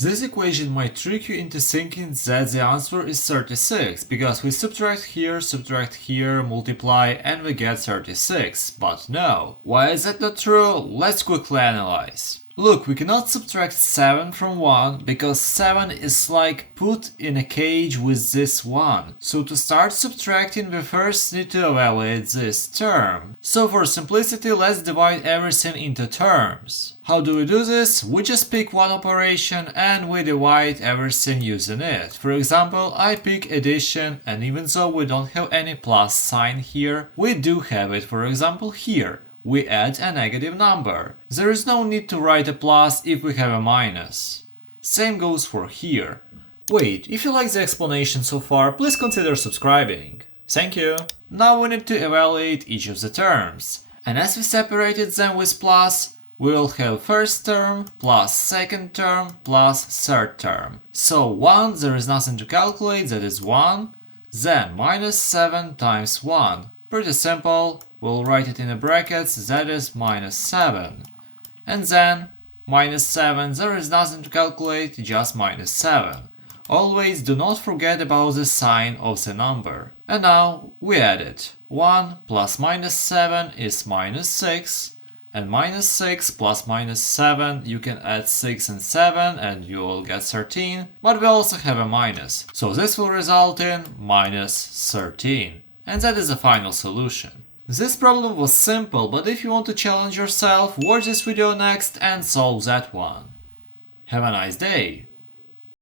This equation might trick you into thinking that the answer is 36, because we subtract here, multiply, and we get 36. But no. Why is that not true? Let's quickly analyze. Look, we cannot subtract 7 from 1, because 7 is like put in a cage with this 1. So to start subtracting, we first need to evaluate this term. So for simplicity, let's divide everything into terms. How do we do this? We just pick one operation and we divide everything using it. For example, I pick addition, and even though we don't have any plus sign here, we do have it, for example, here. We add a negative number. There is no need to write a plus if we have a minus. Same goes for here. Wait, if you like the explanation so far, please consider subscribing. Thank you. Now we need to evaluate each of the terms. And as we separated them with plus, we will have first term plus second term plus third term. So 1, there is nothing to calculate, that is 1. Then minus 7 times 1. Pretty simple. We'll write it in the brackets, that is minus 7. And then minus 7, there is nothing to calculate, just minus 7. Always do not forget about the sign of the number. And now we add it. 1 plus minus 7 is minus 6. And minus 6 plus minus 7, you can add 6 and 7 and you will get 13. But we also have a minus. So this will result in minus 13. And that is the final solution. This problem was simple, but if you want to challenge yourself, watch this video next and solve that one. Have a nice day!